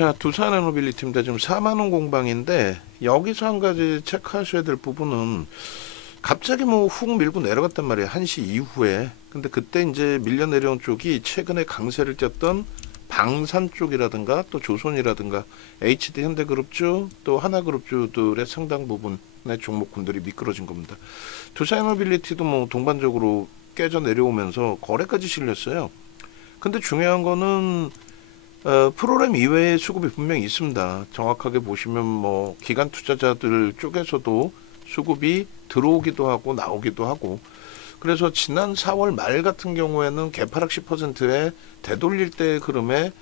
자, 두산에너빌리티입니다. 지금 4만원 공방인데 여기서 한 가지 체크하셔야 될 부분은 갑자기 뭐 훅 밀고 내려갔단 말이에요. 1시 이후에. 근데 그때 이제 밀려 내려온 쪽이 최근에 강세를 띄었던 방산 쪽이라든가 또 조선이라든가 HD 현대그룹주 또 하나그룹주들의 상당 부분의 종목군들이 미끄러진 겁니다. 두산에너빌리티도 뭐 동반적으로 깨져 내려오면서 거래까지 실렸어요. 근데 중요한 거는 프로그램 이외의 수급이 분명히 있습니다. 정확하게 보시면 뭐 기관 투자자들 쪽에서도 수급이 들어오기도 하고 나오기도 하고, 그래서 지난 4월 말 같은 경우에는 개파락 10%에 되돌릴 때 흐름에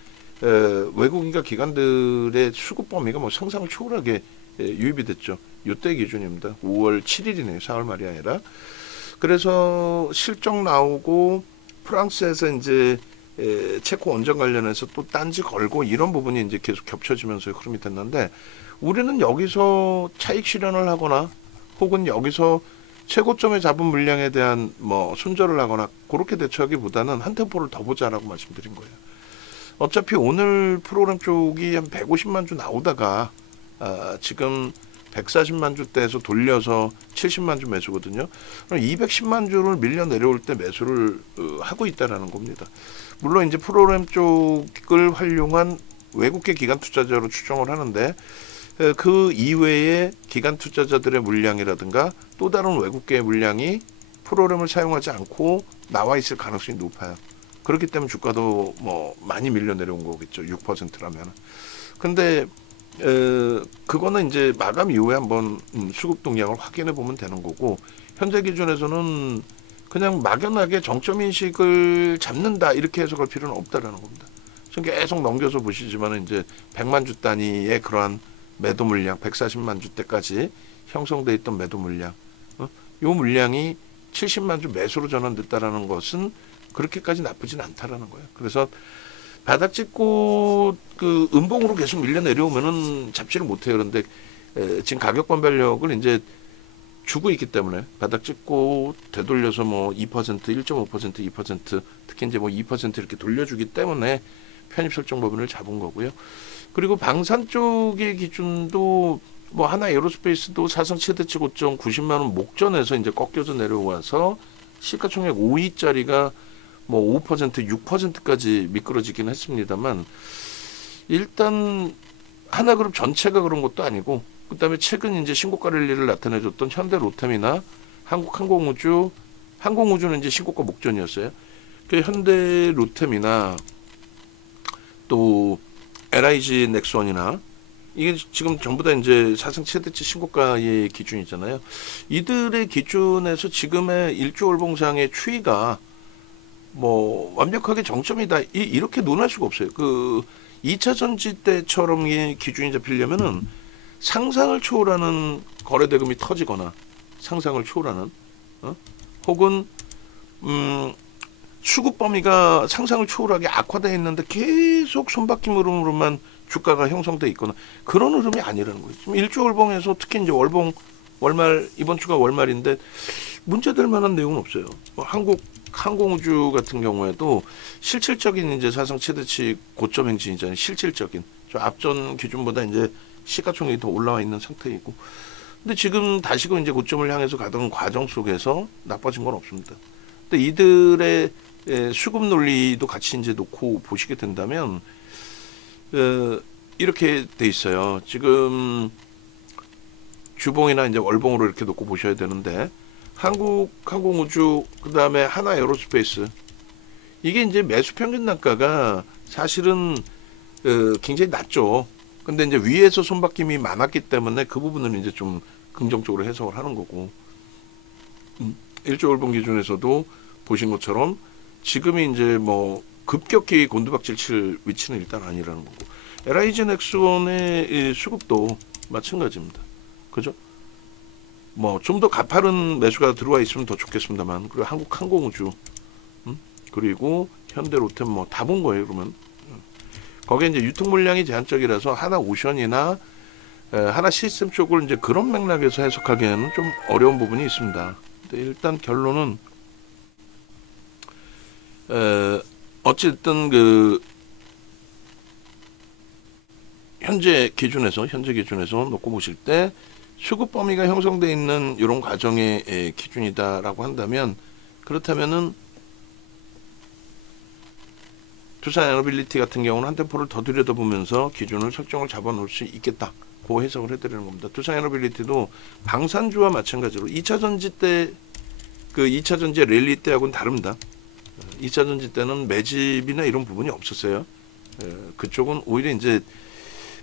외국인과 기관들의 수급 범위가 뭐 상상을 초월하게 유입이 됐죠. 이때 기준입니다. 5월 7일이네요. 4월 말이 아니라. 그래서 실적 나오고 프랑스에서 이제 체코 원전 관련해서 또 딴지 걸고 이런 부분이 이제 계속 겹쳐지면서 흐름이 됐는데, 우리는 여기서 차익 실현을 하거나 혹은 여기서 최고점에 잡은 물량에 대한 뭐 손절을 하거나 그렇게 대처하기보다는 한 템포를 더 보자라고 말씀드린 거예요. 어차피 오늘 프로그램 쪽이 한 150만 주 나오다가 지금 140만 주대에서 돌려서 70만 주 매수거든요. 그럼 210만 주를 밀려 내려올 때 매수를 하고 있다라는 겁니다. 물론 이제 프로그램 쪽을 활용한 외국계 기관 투자자로 추정을 하는데, 그 이외에 기관 투자자들의 물량이라든가 또 다른 외국계의 물량이 프로그램을 사용하지 않고 나와 있을 가능성이 높아요. 그렇기 때문에 주가도 뭐 많이 밀려 내려온 거겠죠. 6%라면. 근데 그거는 이제 마감 이후에 한번 수급 동향을 확인해 보면 되는 거고, 현재 기준에서는 그냥 막연하게 정점 인식을 잡는다 이렇게 해석할 필요는 없다라는 겁니다. 지금 계속 넘겨서 보시지만 이제 100만 주 단위의 그러한 매도 물량, 140만 주대까지 형성돼 있던 매도 물량, 요 물량이 70만 주 매수로 전환됐다라는 것은 그렇게까지 나쁘진 않다라는 거예요. 그래서 바닥 찍고 그 음봉으로 계속 밀려 내려오면은 잡지를 못해요. 그런데 지금 가격 반발력을 이제 주고 있기 때문에 바닥 찍고 되돌려서 뭐 2%, 1.5%, 2%, 특히 이제 뭐 2% 이렇게 돌려주기 때문에 편입 설정 부분을 잡은 거고요. 그리고 방산 쪽의 기준도 뭐 하나 에어로스페이스도 사상 최대치 고점 90만 원 목전에서 이제 꺾여서 내려와서 시가총액 5위짜리가 뭐 5%, 6%까지 미끄러지긴 했습니다만, 일단 하나그룹 전체가 그런 것도 아니고, 그다음에 최근 이제 신고가 랠리를 나타내줬던 현대로템이나 항공우주는 이제 신고가 목전이었어요. 그 현대로템이나 또 LIG 넥스원이나 이게 지금 전부 다 이제 사상 최대치 신고가의 기준이잖아요. 이들의 기준에서 지금의 일조월봉상의 추이가 뭐 완벽하게 정점이다 이렇게 논할 수가 없어요. 그 2차 전지 때처럼의 기준이 잡히려면은 상상을 초월하는 거래대금이 터지거나 상상을 초월하는 혹은 수급 범위가 상상을 초월하게 악화되어 있는데 계속 손바뀜 흐름으로만 주가가 형성돼 있거나 그런 흐름이 아니라는 거예요. 지금 일조월봉에서 특히 이제 월봉 월말 이번 주가 월말인데 문제될 만한 내용은 없어요. 뭐 항공우주 같은 경우에도 실질적인 이제 사상 최대치 고점 행진이잖아요. 실질적인 저 앞전 기준보다 이제 시가총액이 더 올라와 있는 상태이고, 근데 지금 다시금 이제 고점을 향해서 가던 과정 속에서 나빠진 건 없습니다. 근데 이들의 수급 논리도 같이 이제 놓고 보시게 된다면 이렇게 돼 있어요. 지금 주봉이나 이제 월봉으로 이렇게 놓고 보셔야 되는데, 항공우주 그다음에 하나 에어로스페이스, 이게 이제 매수 평균 단가가 사실은 굉장히 낮죠. 근데 이제 위에서 손바뀜이 많았기 때문에 그 부분은 이제 좀 긍정적으로 해석을 하는 거고, 일조월봉 기준에서도 보신 것처럼 지금이 이제 뭐 급격히 곤두박질 칠 위치는 일단 아니라는 거고, LIG 넥스원의 수급도 마찬가지입니다. 그죠? 뭐 좀 더 가파른 매수가 들어와 있으면 더 좋겠습니다만, 그리고 한국항공우주, 그리고 현대로템 뭐 다 본 거예요. 그러면 거기에 이제 유통 물량이 제한적이라서 하나 오션이나 하나 시스템 쪽을 이제 그런 맥락에서 해석하기에는 좀 어려운 부분이 있습니다. 근데 일단 결론은 어쨌든 그 현재 기준에서 놓고 보실 때 수급 범위가 형성되어 있는 이런 과정의 기준이다라고 한다면, 그렇다면은 두산에너빌리티 같은 경우는 한 템포를 더 들여다보면서 기준을 설정을 잡아놓을 수 있겠다. 그 해석을 해드리는 겁니다. 두산에너빌리티도 방산주와 마찬가지로 2차 전지 때 그 2차 전지 랠리 때하고는 다릅니다. 2차 전지 때는 매집이나 이런 부분이 없었어요. 그쪽은 오히려 이제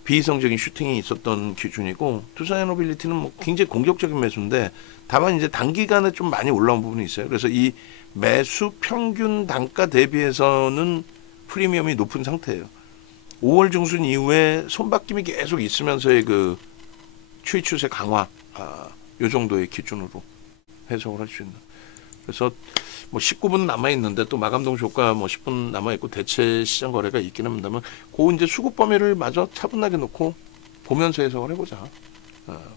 비이성적인 슈팅이 있었던 기준이고, 두산에너빌리티는 뭐 굉장히 공격적인 매수인데 다만 이제 단기간에 좀 많이 올라온 부분이 있어요. 그래서 이 매수 평균 단가 대비해서는 프리미엄이 높은 상태예요. 5월 중순 이후에 손바뀜이 계속 있으면서의 그 추이 추세 강화, 요 정도의 기준으로 해석을 할 수 있는. 그래서 뭐 19분 남아 있는데 또 마감동 조가 뭐 10분 남아 있고 대체 시장 거래가 있긴 합니다만, 그 이제 수급 범위를 마저 차분하게 놓고 보면서 해석을 해보자.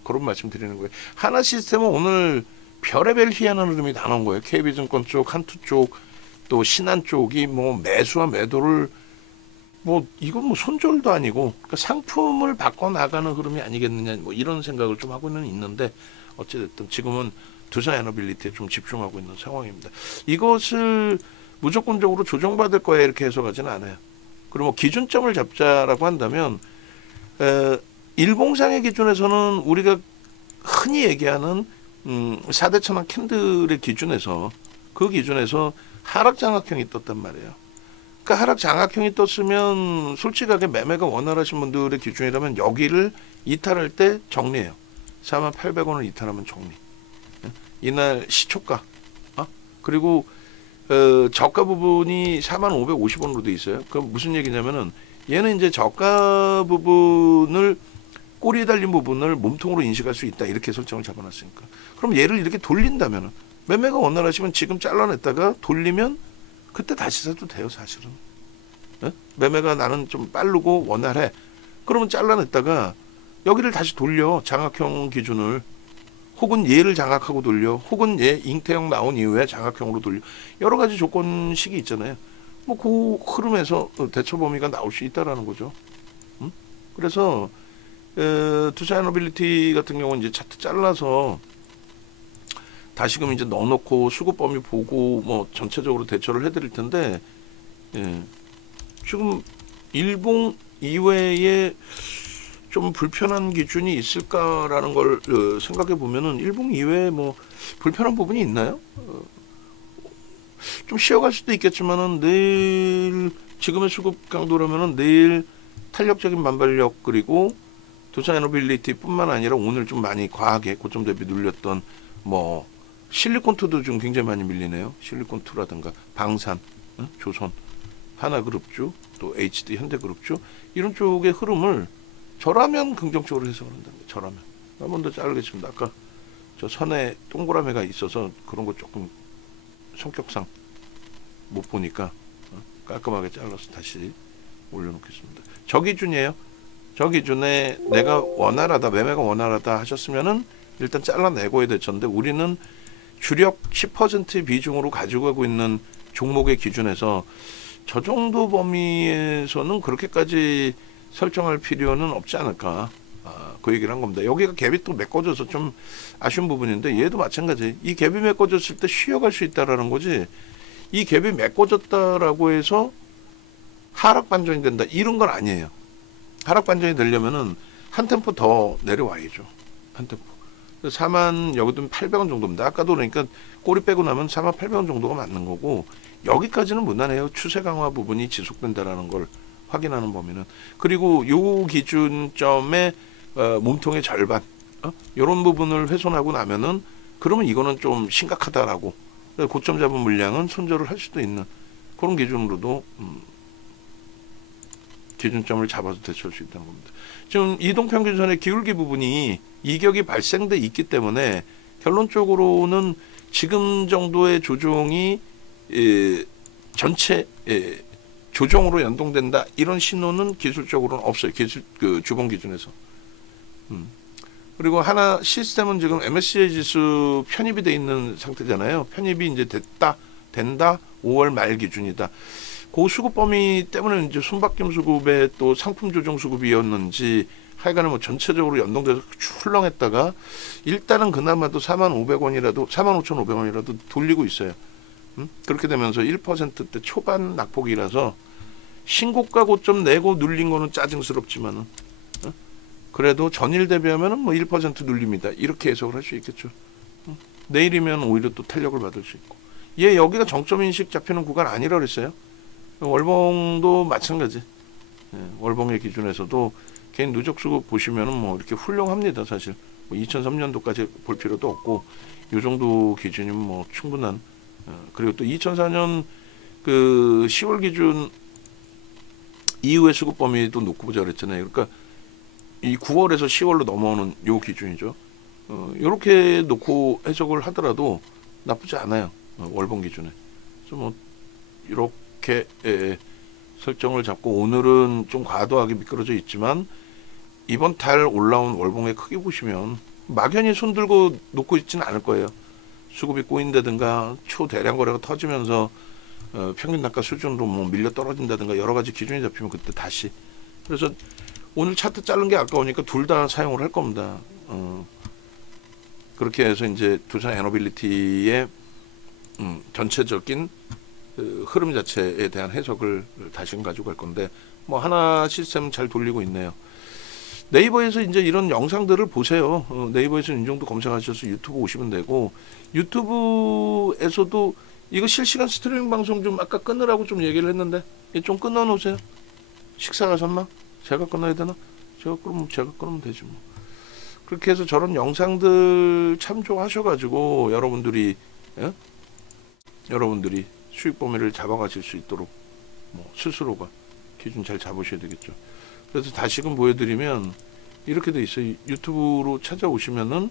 그런 말씀 드리는 거예요. 하나 시스템은 오늘 별의별 희한한 흐름이 다 나온 거예요. KB증권 쪽, 한투 쪽, 또 신한 쪽이 뭐 매수와 매도를 뭐 이건 뭐 손절도 아니고, 그러니까 상품을 바꿔 나가는 흐름이 아니겠느냐, 뭐 이런 생각을 좀 하고는 있는데, 어찌됐든 지금은 두산에너빌리티에 좀 집중하고 있는 상황입니다. 이것을 무조건적으로 조정받을 거야 이렇게 해석하지는 않아요. 그리고 뭐 기준점을 잡자라고 한다면, 일봉상의 기준에서는 우리가 흔히 얘기하는 4대 천왕 캔들의 기준에서, 그 기준에서 하락 장악형이 떴단 말이에요. 그러니까 하락 장악형이 떴으면 솔직하게 매매가 원활하신 분들의 기준이라면 여기를 이탈할 때 정리해요. 48,000원을 이탈하면 정리. 이날 시초가, 그리고 저가 부분이 45,550원으로 돼 있어요. 그럼 무슨 얘기냐면은 얘는 이제 저가 부분을, 꼬리에 달린 부분을 몸통으로 인식할 수 있다, 이렇게 설정을 잡아놨으니까. 그럼 얘를 이렇게 돌린다면은, 매매가 원활하시면 지금 잘라냈다가 돌리면 그때 다시 사도 돼요, 사실은. 매매가 나는 좀 빠르고 원활해, 그러면 잘라냈다가 여기를 다시 돌려, 장악형 기준을. 혹은 얘를 장악하고 돌려, 혹은 얘 잉태형 나온 이후에 장악형으로 돌려. 여러 가지 조건식이 있잖아요. 뭐 그 흐름에서 대처 범위가 나올 수 있다라는 거죠. 그래서 두산에너빌리티 같은 경우는 이제 차트 잘라서 다시금 이제 넣어놓고 수급 범위 보고 뭐 전체적으로 대처를 해드릴 텐데, 지금 일봉 이외에 좀 불편한 기준이 있을까라는 걸 생각해 보면은, 일봉 이외에 뭐 불편한 부분이 있나요? 좀 쉬어갈 수도 있겠지만은 내일 지금의 수급 강도라면은 내일 탄력적인 반발력, 그리고 두산에너빌리티뿐만 아니라 오늘 좀 많이 과하게 고점 대비 눌렸던 뭐 실리콘투도 좀 굉장히 많이 밀리네요. 실리콘투라든가 방산, 조선, 하나그룹주, 또 HD 현대그룹주, 이런 쪽의 흐름을 저라면 긍정적으로 해석을 한답니다. 저라면. 한 번 더 자르겠습니다. 아까 저 선에 동그라미가 있어서 그런 거 조금 성격상 못 보니까 깔끔하게 잘라서 다시 올려놓겠습니다. 저 기준이에요. 저 기준에 내가 원활하다, 매매가 원활하다 하셨으면은 일단 잘라내고야 대처인데, 우리는 주력 10% 비중으로 가지고 가고 있는 종목의 기준에서 저 정도 범위에서는 그렇게까지 설정할 필요는 없지 않을까, 그 얘기를 한 겁니다. 여기가 갭이 또 메꿔져서 좀 아쉬운 부분인데, 얘도 마찬가지. 이 갭이 메꿔졌을 때 쉬어갈 수 있다라는 거지, 이 갭이 메꿔졌다라고 해서 하락 반전이 된다, 이런 건 아니에요. 하락 반전이 되려면은 한 템포 더 내려와야죠. 한 템포. 4만, 여기도 800원 정도입니다. 아까도 그러니까 꼬리 빼고 나면 48,000원 정도가 맞는 거고, 여기까지는 무난해요. 추세 강화 부분이 지속된다라는 걸 확인하는 범위는. 그리고 요 기준점의 몸통의 절반, 이런 부분을 훼손하고 나면은, 그러면 이거는 좀 심각하다라고, 고점 잡은 물량은 손절을 할 수도 있는 그런 기준으로도 기준점을 잡아서 대처할 수 있다는 겁니다. 지금 이동평균선의 기울기 부분이 이격이 발생돼 있기 때문에 결론적으로는 지금 정도의 조정이 전체 조정으로 연동된다, 이런 신호는 기술적으로는 없어요. 그 주봉 기준에서. 그리고 하나 시스템은 지금 MSCI 지수 편입이 돼 있는 상태잖아요. 편입이 이제 된다, 5월 말 기준이다. 그 수급 범위 때문에 이제 순박금 수급의 또 상품 조정 수급이었는지 하여간에 뭐 전체적으로 연동돼서 출렁했다가 일단은 그나마도 45,500원이라도 45,500원이라도 돌리고 있어요. 그렇게 되면서 1%대 초반 낙폭이라서 신고가 고점 내고 눌린 거는 짜증스럽지만은 그래도 전일 대비하면은 뭐 1% 눌립니다. 이렇게 해석을 할 수 있겠죠. 내일이면 오히려 또 탄력을 받을 수 있고. 얘 여기가 정점 인식 잡히는 구간 아니라 그랬어요. 월봉도 마찬가지. 월봉의 기준에서도 개인 누적 수급 보시면은 뭐 이렇게 훌륭합니다. 사실 뭐 2003년도까지 볼 필요도 없고 이 정도 기준이면 뭐 충분한. 그리고 또 2004년 그 10월 기준 이후의 수급 범위도 놓고 보자 그랬잖아요. 그러니까 이 9월에서 10월로 넘어오는 요 기준이죠. 이렇게 놓고 해석을 하더라도 나쁘지 않아요. 월봉 기준에. 그래서 뭐 이렇게 설정을 잡고 오늘은 좀 과도하게 미끄러져 있지만 이번 달 올라온 월봉의 크기 보시면 막연히 손 들고 놓고 있지는 않을 거예요. 수급이 꼬인다든가 초대량 거래가 터지면서 평균 단가 수준으로 뭐 밀려 떨어진다든가 여러 가지 기준이 잡히면 그때 다시. 그래서 오늘 차트 자른 게 아까우니까 둘 다 사용을 할 겁니다. 그렇게 해서 이제 두산 에너빌리티의 전체적인 그 흐름 자체에 대한 해석을 다시금 가지고 갈 건데 뭐 하나 시스템 잘 돌리고 있네요. 네이버에서 이제 이런 영상들을 보세요. 네이버에서 이 정도 검색하셔서 유튜브 오시면 되고 유튜브에서도 이거 실시간 스트리밍 방송 좀 아까 끊으라고 좀 얘기를 했는데 좀 끊어 놓으세요. 식사 가셨나? 제가 끊어야 되나? 제가 끊으면 되지 뭐. 그렇게 해서 저런 영상들 참조하셔가지고 여러분들이 수익 범위를 잡아가실 수 있도록 뭐 스스로가 기준 잘 잡으셔야 되겠죠. 그래서 다시금 보여드리면 이렇게 돼 있어요. 유튜브로 찾아오시면은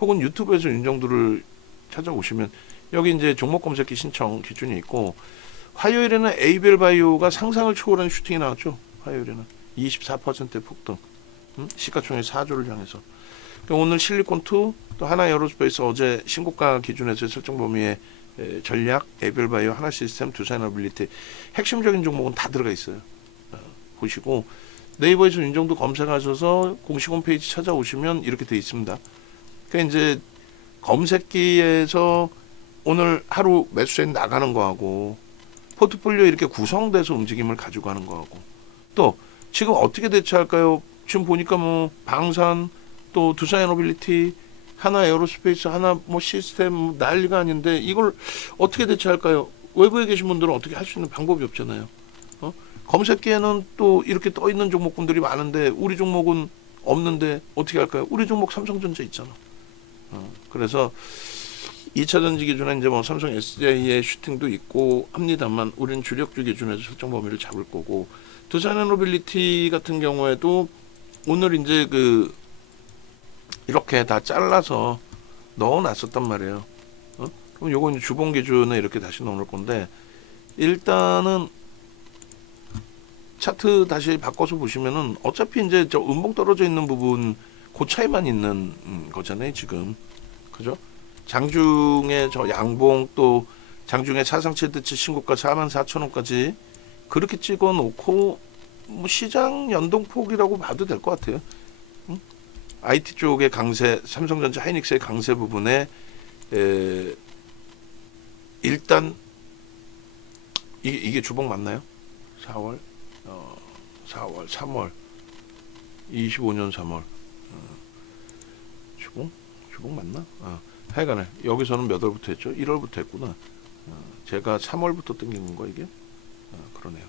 혹은 유튜브에서 윤정두를 찾아오시면 여기 이제 종목 검색기 신청 기준이 있고 화요일에는 에이벨 바이오가 상상을 초월한 슈팅이 나왔죠. 화요일에는 24%의 폭등. 시가총액 4조를 향해서. 오늘 실리콘2 또 하나 에어로스페이스 어제 신고가 기준에서 설정 범위의 전략, 에이벨바이오, 하나시스템, 두산에너빌리티 핵심적인 종목은 다 들어가 있어요. 보시고 네이버에서 윤정두 검색하셔서 공식 홈페이지 찾아오시면 이렇게 돼 있습니다. 그러니까 이제 검색기에서 오늘 하루 매수세 나가는 거하고 포트폴리오 이렇게 구성돼서 움직임을 가지고 가는 거하고 또 지금 어떻게 대처할까요? 지금 보니까 뭐 방산 또 두산에너빌리티 하나 에어로스페이스 하나 뭐 시스템 난리가 아닌데 이걸 어떻게 대처할까요? 외부에 계신 분들은 어떻게 할 수 있는 방법이 없잖아요. 검색기에는 또 이렇게 떠 있는 종목군들이 많은데 우리 종목은 없는데 어떻게 할까요? 우리 종목 삼성전자 있잖아. 그래서 2차전지 기준에 이제 뭐 삼성 SDI의 슈팅도 있고 합니다만 우리는 주력주 기준에서 설정 범위를 잡을 거고 두산에너빌리티 같은 경우에도 오늘 이제 그 이렇게 다 잘라서 넣어놨었단 말이에요. 그럼 요건 주봉 기준에 이렇게 다시 넣을 건데 일단은 차트 다시 바꿔서 보시면은 어차피 이제 저 음봉 떨어져 있는 부분 그 차이만 있는 거잖아요 지금. 그죠? 장중에 저 양봉 또 장중에 차상체대치 신고가 44,000원까지 그렇게 찍어 놓고 뭐 시장 연동폭이라고 봐도 될 것 같아요. IT 쪽의 강세, 삼성전자 하이닉스의 강세 부분에 일단 이게 주봉 맞나요? 4월 3월 25년 3월 주봉 맞나? 하여간에 여기서는 몇 월부터 했죠? 1월부터 했구나. 제가 3월부터 땡긴 건가 이게? 그러네요.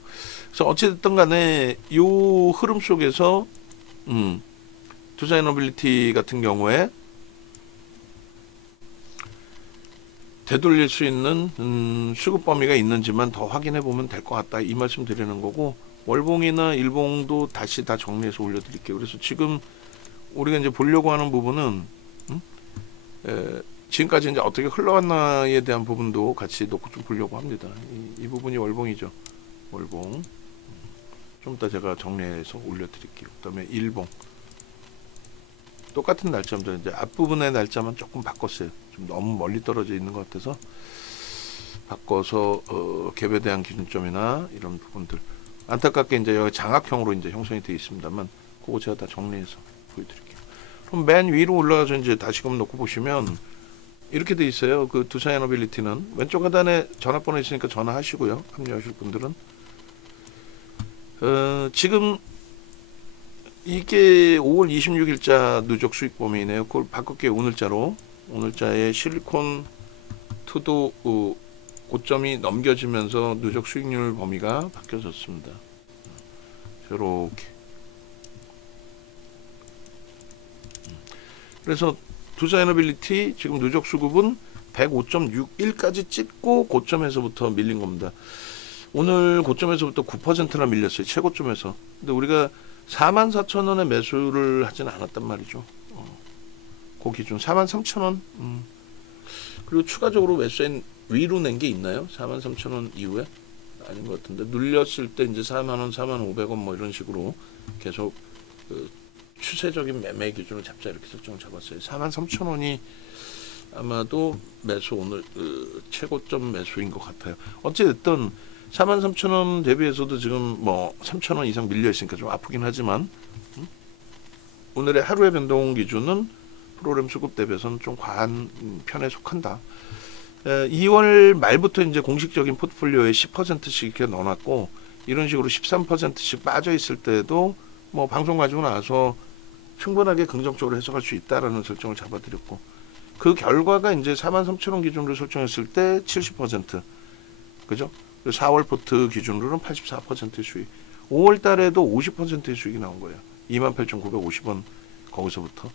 그래서 어찌됐든 간에 요 흐름 속에서 두산에너빌리티 같은 경우에 되돌릴 수 있는 수급 범위가 있는지만 더 확인해 보면 될 것 같다 이 말씀 드리는 거고 월봉이나 일봉도 다시 다 정리해서 올려드릴게요. 그래서 지금 우리가 이제 보려고 하는 부분은 지금까지 이제 어떻게 흘러왔나에 대한 부분도 같이 놓고 좀 보려고 합니다. 이 부분이 월봉이죠. 월봉 좀 이따 제가 정리해서 올려드릴게요. 그다음에 일봉 똑같은 날짜인데 이제 앞부분의 날짜만 조금 바꿨어요. 좀 너무 멀리 떨어져 있는 것 같아서 바꿔서 갭에 대한 기준점이나 이런 부분들 안타깝게 이제 여기 장악형으로 이제 형성이 되어 있습니다만 그거 제가 다 정리해서 보여드릴게요. 그럼 맨 위로 올라가서 이제 다시금 놓고 보시면 이렇게 돼 있어요. 그 두사이너빌리티는 왼쪽 하단에 전화번호 있으니까 전화하시고요. 합류하실 분들은 지금 이게 5월 26일자 누적 수익 범위네요. 그걸 바꿀게요. 오늘자로. 오늘자에 실리콘 투도 고점이 넘겨지면서 누적 수익률 범위가 바뀌어졌습니다. 이렇게. 그래서 두사이너빌리티 지금 누적 수급은 105.61까지 찍고 고점에서부터 밀린 겁니다. 오늘 고점에서부터 9%나 밀렸어요. 최고점에서. 근데 우리가 44,000원에 매수를 하진 않았단 말이죠. 그 기준 43,000원. 그리고 추가적으로 매수인 위로 낸 게 있나요? 43,000원 이후에? 아닌 것 같은데 눌렸을 때 이제 4만원, 4,500원 뭐 이런 식으로 계속 추세적인 매매 기준을 잡자 이렇게 설정을 잡았어요. 43,000원이 아마도 매수 오늘 최고점 매수인 것 같아요. 어찌됐든 43,000원 대비해서도 지금 뭐 3,000원 이상 밀려 있으니까 좀 아프긴 하지만 오늘의 하루의 변동 기준은 프로그램 수급 대비해서는 좀 과한 편에 속한다. 2월 말부터 이제 공식적인 포트폴리오에 10%씩 이렇게 넣어놨고 이런 식으로 13%씩 빠져 있을 때도 뭐 방송 가지고 나서 충분하게 긍정적으로 해석할 수 있다라는 설정을 잡아드렸고 그 결과가 이제 43,000원 기준으로 설정했을 때 70% 그죠? 4월 포트 기준으로는 84%의 수익 5월 달에도 50%의 수익이 나온 거예요. 28,950원 거기서부터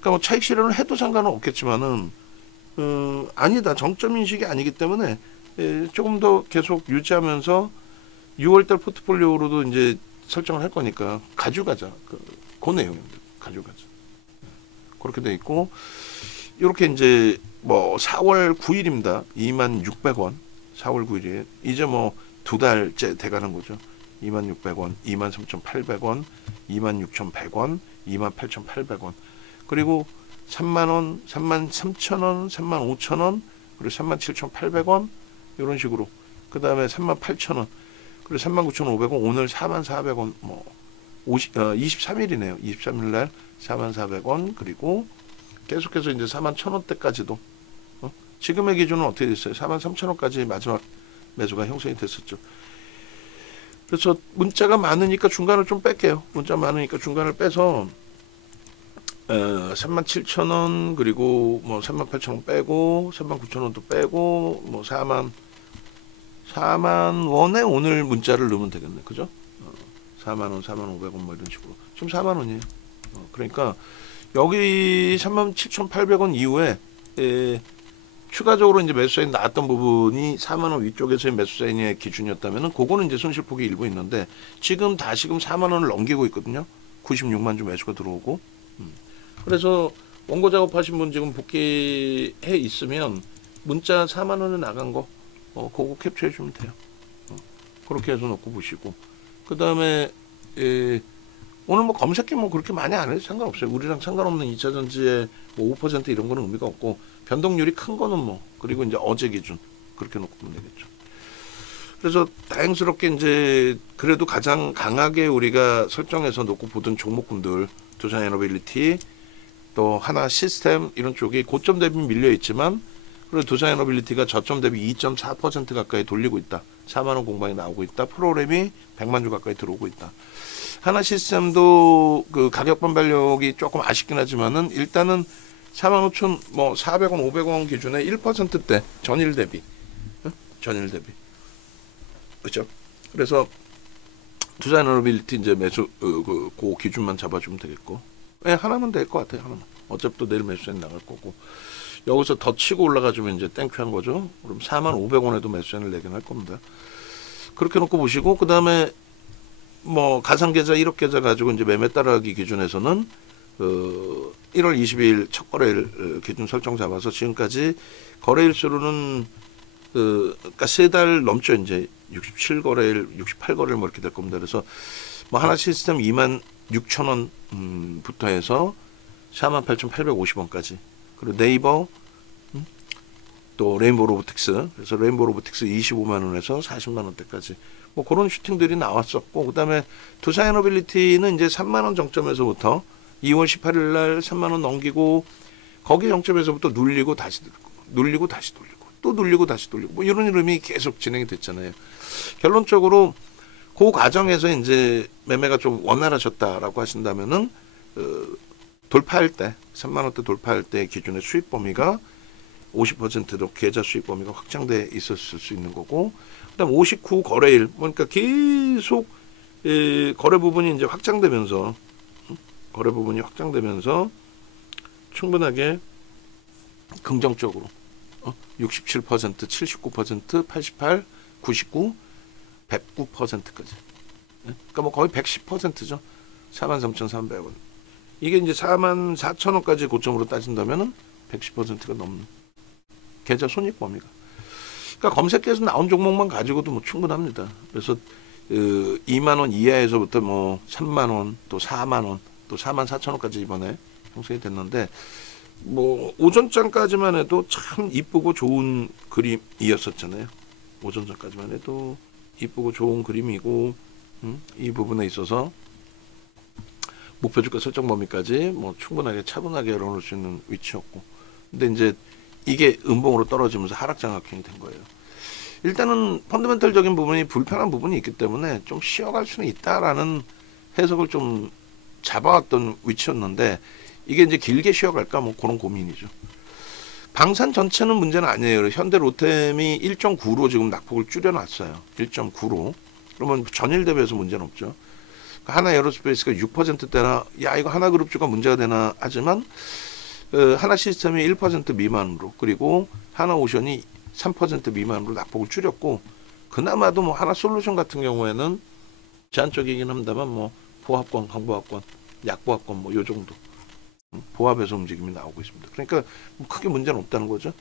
그러니까 뭐 차익 실현을 해도 상관은 없겠지만은 아니다. 정점 인식이 아니기 때문에 조금 더 계속 유지하면서 6월달 포트폴리오로도 이제 설정을 할 거니까 가져가자. 그 내용입니다. 가져가자. 그렇게 돼 있고 이렇게 이제 뭐 4월 9일입니다. 26,600원. 4월 9일에 이제 뭐 두 달째 돼가는 거죠. 26,600원, 23,800원, 26,100원, 28,800원. 그리고 30,000원, 33,000원, 35,000원, 그리고 37,800원 이런 식으로. 그 다음에 38,000원, 그리고 39,500원, 오늘 44,000원, 뭐 23일이네요. 23일 날 44,000원, 그리고 계속해서 이제 41,000원대까지도 지금의 기준은 어떻게 됐어요? 43,000원까지 마지막 매수가 형성이 됐었죠. 그래서 문자가 많으니까 중간을 좀 뺄게요. 문자 많으니까 중간을 빼서 37,000원 그리고 뭐 38,000원 빼고 39,000원도 빼고 뭐 4만 원에 오늘 문자를 넣으면 되겠네. 그죠? 4만 원, 4,500원 뭐 이런 식으로. 지금 4만 원이에요. 그러니까 여기 37,800원 이후에 추가적으로 이제 매수 사인 나왔던 부분이 4만 원 위쪽에서의 매수 사인의 기준이었다면은 그거는 이제 손실폭이 일부 있는데 지금 다시금 4만 원을 넘기고 있거든요. 96만 주 매수가 들어오고. 그래서 원고 작업하신 분 지금 복귀해 있으면 문자 4만 원에 나간 거 그거 캡처해 주면 돼요. 그렇게 해서 놓고 보시고 그 다음에 오늘 뭐 검색기 뭐 그렇게 많이 안 해도 상관없어요. 우리랑 상관없는 2차전지의 뭐 5% 이런 거는 의미가 없고 변동률이 큰 거는 뭐 그리고 이제 어제 기준 그렇게 놓고 보면 되겠죠. 그래서 다행스럽게 이제 그래도 가장 강하게 우리가 설정해서 놓고 보던 종목군들 두산에너빌리티 또 하나 시스템 이런 쪽이 고점 대비 밀려 있지만 그리고 두산에너빌리티가 저점 대비 2.4% 가까이 돌리고 있다. 4만 원 공방이 나오고 있다. 프로그램이 100만 주 가까이 들어오고 있다. 하나 시스템도 그 가격 반발력이 조금 아쉽긴 하지만은 일단은 45,000 뭐 400원, 500원 기준에 1%대 전일 대비, 전일 대비, 그렇죠? 그래서 두산에너빌리티 이제 매수 그 기준만 잡아주면 되겠고, 하나면 될 것 같아요. 하나만. 어차피 또 내일 매수세 나갈 거고 여기서 더 치고 올라가주면 이제 땡큐한 거죠. 그럼 45,500원에도 매수세를 내긴 할 겁니다. 그렇게 놓고 보시고 그 다음에 뭐 가상계좌 1억 계좌 가지고 이제 매매 따라하기 기준에서는 1월 20일 첫 거래일 기준 설정 잡아서 지금까지 거래일 수로는 그러니까 3달 넘죠. 이제 67거래일, 68거래일 뭐 이렇게 될 겁니다. 그래서 뭐 하나 시스템 26,000원부터 해서 48,850원까지 그리고 네이버 또 레인보우 로보틱스, 그래서 레인보우 로보틱스 25만 원에서 40만 원대까지 뭐 그런 슈팅들이 나왔었고, 그다음에 두산 에너빌리티는 이제 3만 원 정점에서부터 2월 18일 날 3만 원 넘기고 거기 정점에서부터 눌리고 다시 눌리고 다시 돌리고 또 눌리고 다시 돌리고 뭐 이런 흐름이 계속 진행이 됐잖아요. 결론적으로 그 과정에서 이제 매매가 좀 원활하셨다라고 하신다면은 돌파할 때 3만 원대 돌파할 때 기준의 수익 범위가 50%로 계좌 수익 범위가 확장돼 있었을 수 있는 거고, 그다음 59 거래일, 그러니까 계속 거래 부분이 이제 확장되면서 충분하게 긍정적으로 67%, 79%, 88, 99, 109%까지. 그러니까 뭐 거의 110%죠. 43,300원. 이게 이제 44,000원까지 고점으로 따진다면은 110%가 넘는 계좌 손익 범위가. 그러니까 검색해서 나온 종목만 가지고도 뭐 충분합니다. 그래서 2만 원 이하에서부터 뭐 3만 원, 또 4만 원, 또 44,000원까지 이번에 형성이 됐는데, 뭐 오전장까지만 해도 참 이쁘고 좋은 그림이었었잖아요. 오전장까지만 해도 이쁘고 좋은 그림이고, 이 부분에 있어서 목표 주가 설정 범위까지 뭐 충분하게 차분하게 열어놓을 수 있는 위치였고, 근데 이제 이게 음봉으로 떨어지면서 하락장악형이 된 거예요. 일단은 펀더멘털적인 부분이 불편한 부분이 있기 때문에 좀 쉬어갈 수는 있다라는 해석을 좀 잡아왔던 위치였는데, 이게 이제 길게 쉬어갈까 뭐 그런 고민이죠. 방산 전체는 문제는 아니에요. 현대 로템이 1.9로 지금 낙폭을 줄여놨어요. 1.9로. 그러면 전일 대비해서 문제는 없죠. 하나 에어로스페이스가 6%대나 야 이거 하나그룹주가 문제가 되나 하지만 하나 시스템이 1% 미만으로, 그리고 하나오션이 3% 미만으로 낙폭을 줄였고, 그나마도 뭐 하나솔루션 같은 경우에는 제한적이긴 합니다만 뭐 보합권, 강보합권, 약보합권 뭐 요 정도 보합에서 움직임이 나오고 있습니다. 그러니까 뭐 크게 문제는 없다는 거죠.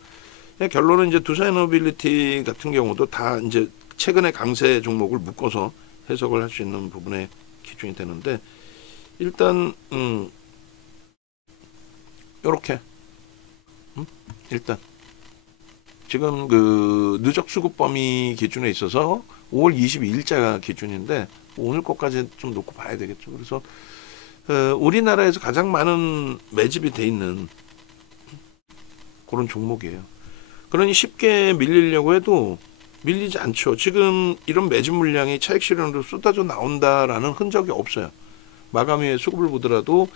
결론은 이제 두산에너빌리티 같은 경우도 다 이제 최근의 강세 종목을 묶어서 해석을 할 수 있는 부분에 기준이 되는데, 일단 요렇게 일단 지금 그 누적 수급 범위 기준에 있어서 5월 22일자가 기준인데 오늘 것까지 좀 놓고 봐야 되겠죠. 그래서 우리나라에서 가장 많은 매집이 돼 있는 그런 종목이에요. 그러니 쉽게 밀리려고 해도 밀리지 않죠. 지금 이런 매집 물량이 차익 실현으로 쏟아져 나온다라는 흔적이 없어요. 마감 이후에 수급을 보더라도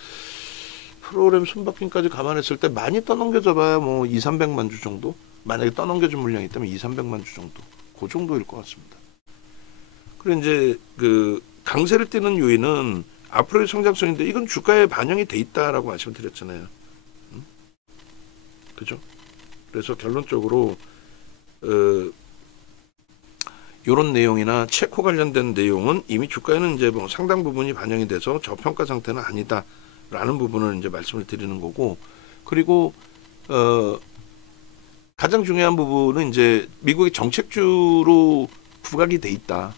프로그램 손바뀜까지 감안했을 때 많이 떠넘겨져 봐야 뭐 2, 300만 주 정도? 만약에 떠넘겨준 물량이 있다면 2, 300만 주 정도. 그 정도일 것 같습니다. 그리고 이제 그 강세를 띠는 요인은 앞으로의 성장성인데 이건 주가에 반영이 돼 있다라고 말씀드렸잖아요. 그죠? 그래서 결론적으로 이런 내용이나 체코 관련된 내용은 이미 주가에는 이제 뭐 상당 부분이 반영이 돼서 저평가 상태는 아니다라는 부분을 이제 말씀을 드리는 거고, 그리고 가장 중요한 부분은 이제 미국의 정책주로 부각이 돼 있다.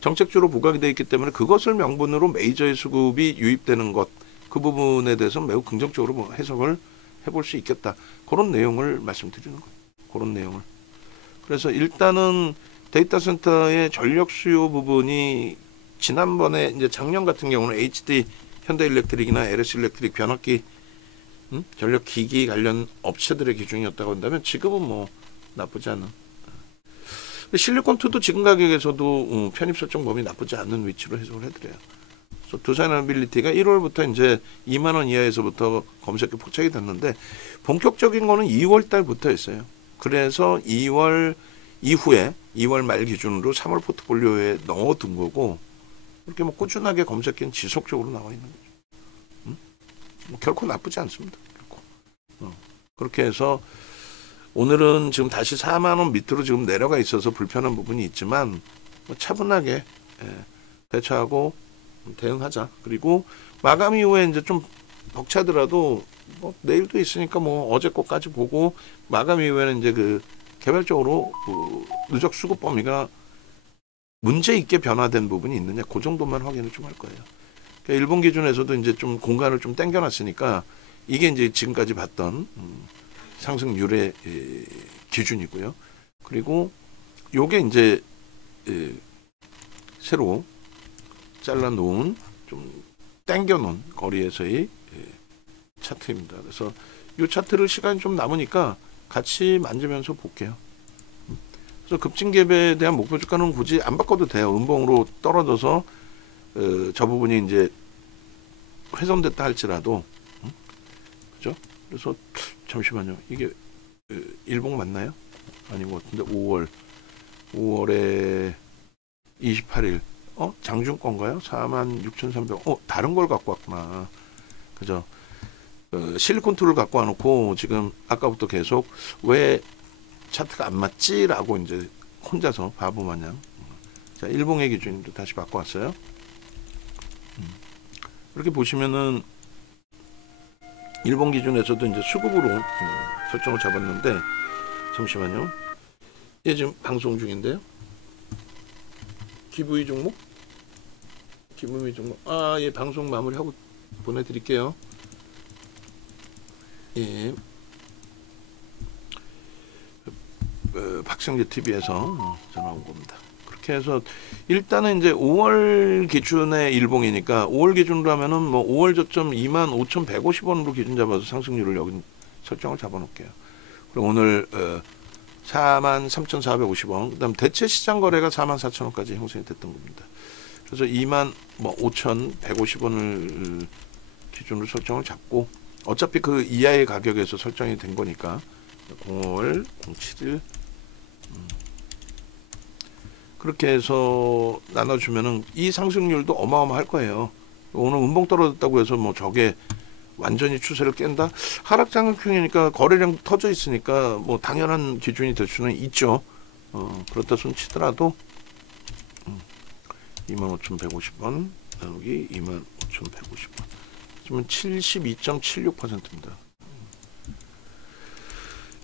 정책주로 부각이 돼 있기 때문에 그것을 명분으로 메이저의 수급이 유입되는 것, 그 부분에 대해서 매우 긍정적으로 뭐 해석을 해볼 수 있겠다. 그런 내용을 말씀드리는 거예요. 그런 내용을. 그래서 일단은 데이터 센터의 전력 수요 부분이 지난번에 이제 작년 같은 경우는 HD 현대일렉트릭이나 LS 일렉트릭 변압기 전력 기기 관련 업체들의 기준이었다고 한다면 지금은 뭐 나쁘지 않은. 실리콘2도 지금 가격에서도 편입 설정 범위 나쁘지 않는 위치로 해석을 해드려요. 그래서 두산에너빌리티가 1월부터 이제 2만 원 이하에서부터 검색에 포착이 됐는데 본격적인 거는 2월 달부터 했어요. 그래서 2월 이후에 2월 말 기준으로 3월 포트폴리오에 넣어둔 거고, 이렇게 뭐 꾸준하게 검색기는 지속적으로 나와 있는 거죠. 뭐 결코 나쁘지 않습니다. 결코. 그렇게 해서 오늘은 지금 다시 4만 원 밑으로 지금 내려가 있어서 불편한 부분이 있지만 뭐 차분하게 대처하고 대응하자. 그리고 마감 이후에 이제 좀 벅차더라도 뭐 내일도 있으니까 뭐 어제 것까지 보고 마감 이후에는 이제 그 개별적으로 그 누적 수급 범위가 문제 있게 변화된 부분이 있느냐, 그 정도만 확인을 좀 할 거예요. 그러니까 일본 기준에서도 이제 좀 공간을 좀 당겨놨으니까 이게 이제 지금까지 봤던 상승률의 기준이고요. 그리고 요게 이제 새로 잘라놓은 좀 당겨놓은 거리에서의 차트입니다. 그래서 이 차트를 시간이 좀 남으니까 같이 만지면서 볼게요. 그래서 급진갭에 대한 목표 주가는 굳이 안 바꿔도 돼요. 음봉으로 떨어져서 저 부분이 이제 훼손됐다 할지라도, 그죠? 그래서 잠시만요. 이게 일봉 맞나요? 아닌 것 같은데 5월에 28일 장중 건가요? 46,300. 다른 걸 갖고 왔구나. 그죠? 실리콘 툴을 갖고 와놓고 지금 아까부터 계속 왜 차트가 안 맞지라고 이제 혼자서 바보 마냥. 자, 일봉의 기준도 다시 바꿔왔어요. 이렇게 보시면은 일본 기준에서도 이제 수급으로 설정을 잡았는데, 잠시만요. 얘 지금 방송 중인데요. 기부위 종목? 기부위 종목. 예, 방송 마무리하고 보내드릴게요. 예. 박성재 TV에서 전화 온 겁니다. 그렇게 해서 일단은 이제 5월 기준의 일봉이니까 5월 기준으로 하면은 뭐 5월 저점 25,150원으로 기준 잡아서 상승률을 여기 설정을 잡아 놓을게요. 그리고 오늘 43,450원, 그다음 대체 시장 거래가 44,000원까지 형성이 됐던 겁니다. 그래서 25,150원을 기준으로 설정을 잡고, 어차피 그 이하의 가격에서 설정이 된 거니까 0월 07일 그렇게 해서 나눠주면은 이 상승률도 어마어마할 거예요. 오늘 음봉 떨어졌다고 해서 뭐 저게 완전히 추세를 깬다? 하락장악형이니까 거래량 터져 있으니까 뭐 당연한 기준이 될 수는 있죠. 그렇다 손 치더라도 25,150원 나누기 25,150원 그러면 72.76%입니다.